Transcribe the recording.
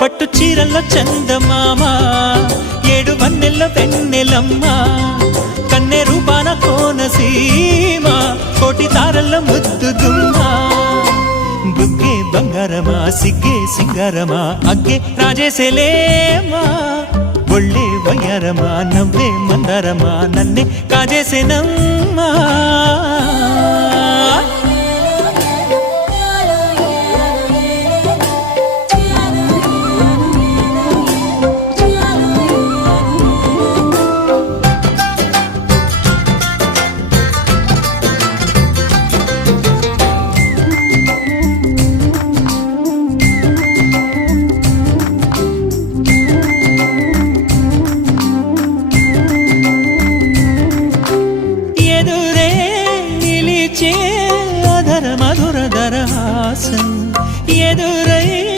పట్టు చీరల్లో చందమామ ఏడు వన్నెల్లో వెన్నెలమ్మ కన్నె రూపాన కోనసీమ కోటి తారల్లో ముద్దు గుమ్మ బుగ్గే బంగారమా సిగ్గే సింగారమా అగ్గే రాజేసేలేమా ఒళ్ళే వయ్యారమా నవ్వే మందారమా నన్నే కాజేసేనమ్మా